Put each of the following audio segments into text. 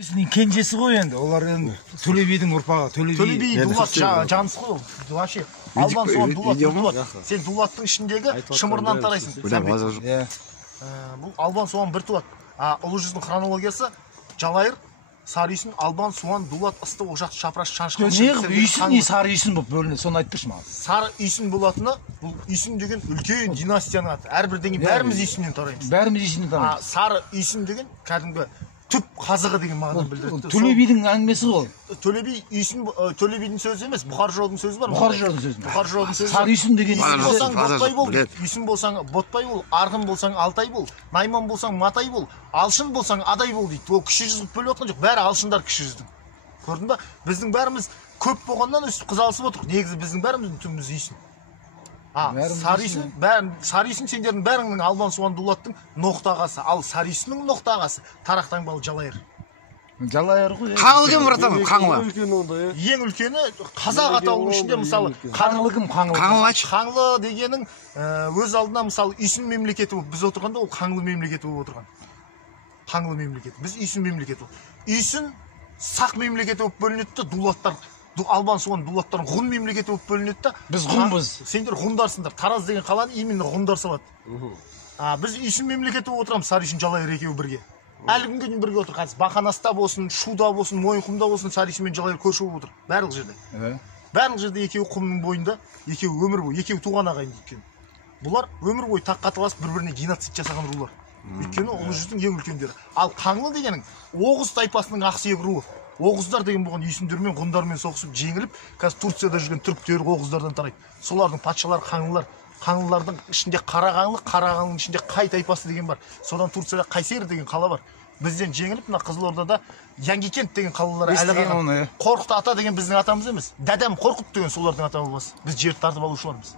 Сенің кенжесі ғой енді, олар енді Төле бидің ұрпағы, Төле би Дулат жанысы ғой ол. Вообще албан соған Дулат. Сен Дулаттың ішіндегі шымырынан тарайсың. Бұл албан соған бір туат. Ұлы жүздің хронологиясы Жалайыр, Сарыүйсін, Албан, Суан, Дулат, Ысты, Ошақ, Шапраш, Шаншқан. Неғып Үйсін, не Сарыүйсін болып бөлінеді, соны айтпашы маған. Сарыүйсін болатыны, бұл Үйсін деген үлкен династияның аты. Әрбірден бәріміз Үйсіннен тараймыз. Бәріміз Үйсіннен тараймыз. Сарыүйсін деген кәдімгі түп қазығы деген мағына білдіреді. Төле бидің әңгімесі ғой. Төле би Үйсін, Төле бидің сөзі емес, Бұхар жыраудың сөзі бар. Бұхар жыраудың сөзі. Бұхар жыраудың сөзі. Сарыүйсін деген Ботпай бол. Үйсін болсаң Ботпай бол, Арғын болсаң Алтай бол, Найман болсаң Матай бол, Алшын болсаң Адай бол дейді. Ол кіші жүз бөліп отқан жоқ. Бәрі алшындар кіші жүздің. Көрдің ба? Біздің бәріміз көп болғаннан өстіп қызалысып отырық. Негізі біздің бәріміздің түбіміз Үйсін. Сарыүйсін сендердің бәріңнің Албан Суан Дулаттың ноқтағасы, ал Сарыүйсіннің ноқтағасы Тарақтаңбалы Жалайыр. Жалайыр ғой. Қаңлы кім братан? Қаңлы. Ең үлкені қазақ атаулының ішінде мысалы Қаңлы кім? Қаңлы дегенің өз алдына мысалы Үйсін мемлекеті болып біз отырғанда ол Қаңлы мемлекеті болып отырған. Қаңлы мемлекеті. Біз Үйсін мемлекеті. Үйсін сақ мемлекеті болып бөлінеді, Дулаттар Албан Суан Дулаттардың ғұн мемлекеті болып бөлінеді да. Біз ғұнбыз. Сендер ғұндарсыңдар. Тараз деген қаланы именно ғұндар салады. Біз Үйсін мемлекеті болып отырамыз, Сарыүйсін Жалайыр екеуі бірге. Әлі күнге дейін бірге отыр. Қазір Бақанаста болсын, Шуда болсын, Мойынқұмда болсын, Сарыүйсін мен Жалайыр көрші болып отыр. Барлық жерде. Барлық жерде екеуі құмның бойында, екеуі өмір бойы, екеуі туған ағайын екен. Бұлар өмір бойы таққа таласып бір-біріне геноцид жасаған рулар. Өйткені ұлы жүздің ең үлкендері. Ал Қаңлы дегенің Оғыз тайпасының ақсүйек руы. Оғыздар деген болған Үйсіндермен, ғұндармен соғысып жеңіліп, қазір Турцияда жүрген түріктер Оғыздардан тарайды. Солардың патшалары Қаңлылар. Қаңлылардың ішінде Қарағанның ішінде Қай тайпасы деген бар. Содан Турцияда Қайсер деген қала бар. Бізден жеңіліп, мына Қызылордада Янгикент деген қалалар әлі қалған. Қорқыт ата деген біздің атамыз емес. Дәдәм Қорқыт деген солардың ата бабасы. Біз жерді тартып алушылармыз.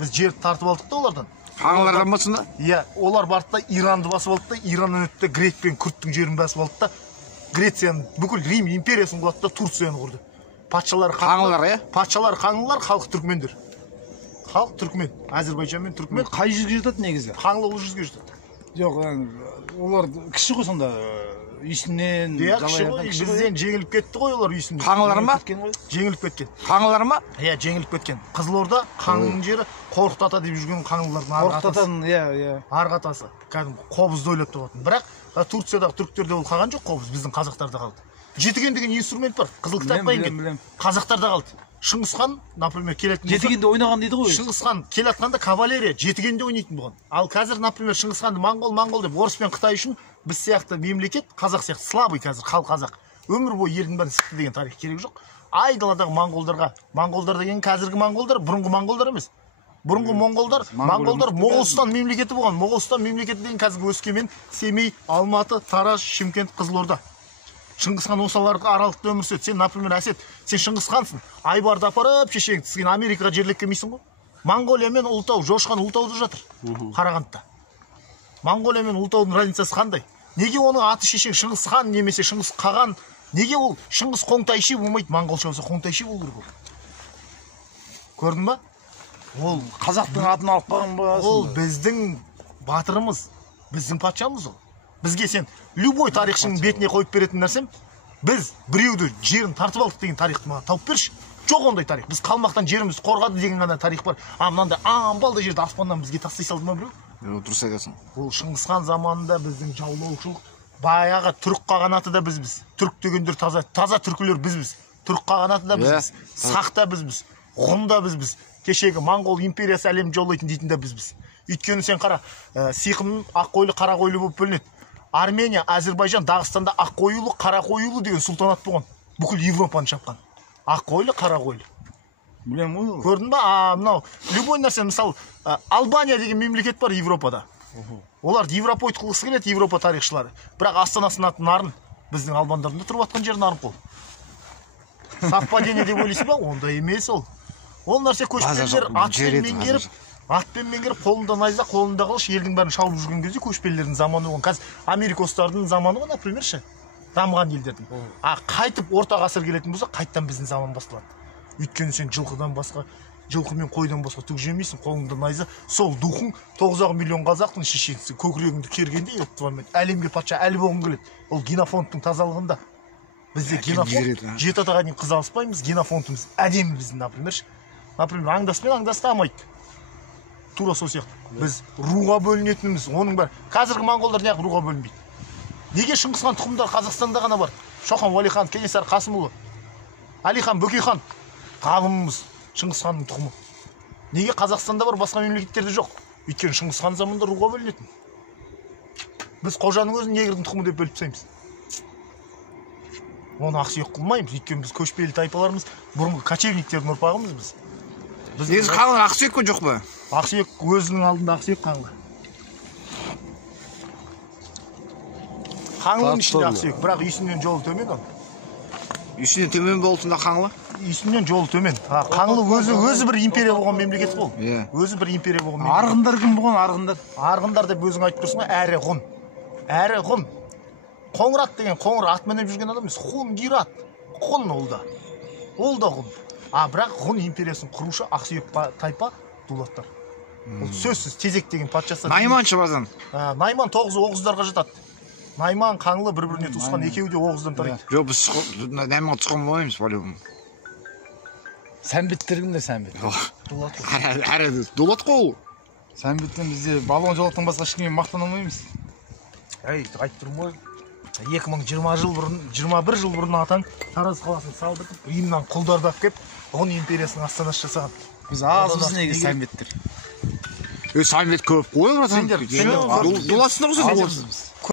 Біз жерді тартып алдық та олардан. Қаңлылардан болсын да? Иә, олар барды да Иранды басып алды да, Ираннан өтті да Грек пен Күрттің жерін басып алды да, Грецияның бүкіл Рим империясын құлатты да Турцияны құрды. Патшалар Қаңлылар, иә? Патшалар Қаңлылар, халық түркмендер. Халық түркмен, Әзербайжан мен түркмен. Қай жүзге жатады негізі? Қаңлы ұлы жүзге жатады. Жоқ, олар кіші ғой сонда. Үйсіннен, Жалайырдан кіші ғой. Бізден жеңіліп кетті ғой олар Үйсіннен. Қаңлылар ма? Жеңіліп кеткен. Қаңлылар ма? Иә, жеңіліп кеткен. Қызылорда Қаңлының жері Қорқыт ата деп жүрген Қаңлылардың арғы атасы. Қорқыт атаның, иә. Арғы атасы. Кәдімгі Қобызды ойлап табатын. Бірақ Турциядағы түріктерде ол қалған жоқ, Қобыз біздің қазақтарда қалды. Жетіген деген инструмент бар. Қызыл кітапқа енген. Қазақтарда қалды. Шыңғысхан, например, келетін болса, Жетігенде ойнаған дейді ғой. Шыңғысхан келатқанда кавалерия Жетігенде ойнайтын болған. Ал қазір, например, Шыңғысханды моңғол деп орыс пен Қытай үшін біз сияқты мемлекет, қазақ сияқты слабый қазір хал қазақ. Өмір бойы елдің бәрін сықты деген тарих керек жоқ. Айдаладағы моңғолдар деген қазіргі моңғолдар, бұрынғы моңғолдар емес. Бұрынғы моңғолдар Моғолстан мемлекеті болған. Моғолстан мемлекеті деген қазіргі Өскемен, Семей, Алматы, Тараз, Шымкент, Қызылорда. Шыңғысхан осаларға аралықта өмір сүреді. Сен, например, Әсет, сен Шыңғысхансың. Айбарды апарып шешеңді, сен Америкаға жерлеп келмейсің ғой. Монғолия мен Ұлытау, Жошқан Ұлытауда жатыр. Қарағандыда. Монғолия мен Ұлытаудың разницасы қандай? Неге оның аты шешең Шыңғысхан немесе Шыңғыс Қаған? Неге ол Шыңғыс Қоңтайши болмайды? Монғолша болса Қоңтайши болу керек ол. Көрдің ба? Ол қазақтың атын алып қалған ба? Ол біздің батырымыз, біздің патшамыз ол. Бізге сен любой тарихшының бетіне қойып беретін нәрсем, біз біреуді жерін тартып алдық деген тарихты маған тауып берші. Жоқ ондай тарих. Біз қалмақтан жерімізді қорғады деген ғана тарих бар. Мынандай амбалдай жерді аспаннан бізге тастай салды ма біреу? Дұрыс айтасың. Ол Шыңғысхан заманында біздің жаулаушылық, баяғы түрік қағанаты да бізбіз. Түрік дегендер таза түркілер бізбіз. Түрік қағанаты да бізбіз. Сақ та бізбіз. Ғұн да бізбіз. Кешегі моңғол империясы әлемді жаулайтын дейтін де бізбіз. Өйткені сен қара, сиқымның ақ қойлы, қара қойлы болып бөлінеді. Армения, Әзербайжан, Дағыстанда ақ қойлы, қара қойлы деген сұлтанат болған. Бүкіл Европаны шапқан. Ақ қойлы, қара қойлы. Білем ғой. Көрдің ба? Мынау любой нәрсе, мысалы, Албания деген мемлекет бар Европада. Олар европоид қылғысы келеді, Европа тарихшылары. Бірақ астанасы Нарын. Біздің албандардың тұрып жатқан жері Нарын қол. Совпадение деп ойлайсың ба? Онда емес ол. Ол нәрсе көшпелілер атпен меңгеріп, қолында найза, қолында қылыш, елдің бәрін шауып жүрген кезде көшпелілердің заманы болған. Қазір Америкостардың заманы ғой, например, дамыған елдердің. Қайтып орта ғасыр келетін болса, қайттан біздің заман басталады. Өйткені сен жылқыдан басқа жылқы мен қойдан басқа түк жемейсің, қолыңда найза. Сол духың 9 миллион қазақтың шешенсің, көкірегіңді кергенде әлемге патша әлі болғың келеді. Ол генофондтың тазалығында. Бізде генофонд 7 атаға дейін қыз алыспаймыз, генофондымыз әдемі біздің, например, аңдаспен аңдасты амайды. Тура сол сияқты. Біз руға бөлінетініміз, оның бәрі. Қазіргі монғолдар неғып руға бөлінбейді? Неге Шыңғысхан тұқымдары Қазақстанда ғана бар? Шоқан Уәлихан, Кенесары Қасымұлы, Әлихан Бөкейхан ғалымымыз, Шыңғысханның тұқымы. Неге Қазақстанда бар, басқа мемлекеттерде жоқ? Өйткені Шыңғысхан заманында руға бөлінетін. Біз қожаның өзін негрдің тұқымы деп бөліп тастаймыз. Оны ақсүйек қылмаймыз, өйткені біз көшпелі тайпаларымыз, бұрынғы кочевниктердің ұрпағымыз біз. Негізі қаңлы ақсүйек пе жоқ па? Ақсүйек өзінің алдында ақсүйек қаңлы. Қаңлының ішінде ақсүйек, бірақ үйсінен жолы төмен ол. Үйсінен төмен болсында қаңлы? Үйсінен жолы төмен. Қаңлы өзі бір империя болған мемлекет бол. Өзі бір империя болған мемлекет. Арғындар кім болған, арғындар? Арғындар деп өзің айтып тұрсың ба? Әрі ғұн. Әрі ғұн. Қоңырат деген қоңыр ат мініп жүрген адам емес. Ғұн гират. Ғұн ол да. Ол да ғұн. Бірақ ғұн империясын құрушы ақсүйек тайпа дулаттар. Ол сөзсіз тезек деген патшасы. Найман шыбардан? Найман 9 оғыздарға жатады. Найман, Қаңлы бір-біріне туысқан, екеуі де оғыздан тарайды. Жоқ, біз Найманға тұсқан болмаймыз, по-любому. Сәнбеттер кімдер, сәнбет? Әрі дулат қол. Сәнбеттен бізде балуан жолақтан басқа ешкіммен мақтана алмаймыз. Айтып тұрмын ғой. 2020 жыл бұрын, 21 жыл бұрын атаң Тараз қаласын салдыртып, Римнан құлдарды алып келіп, ғұн империясының астанасы жасаған. Біз азбыз неге сәнбеттер? Сәнбет көп қой, братан. Дулатсыңдар ғой сендер.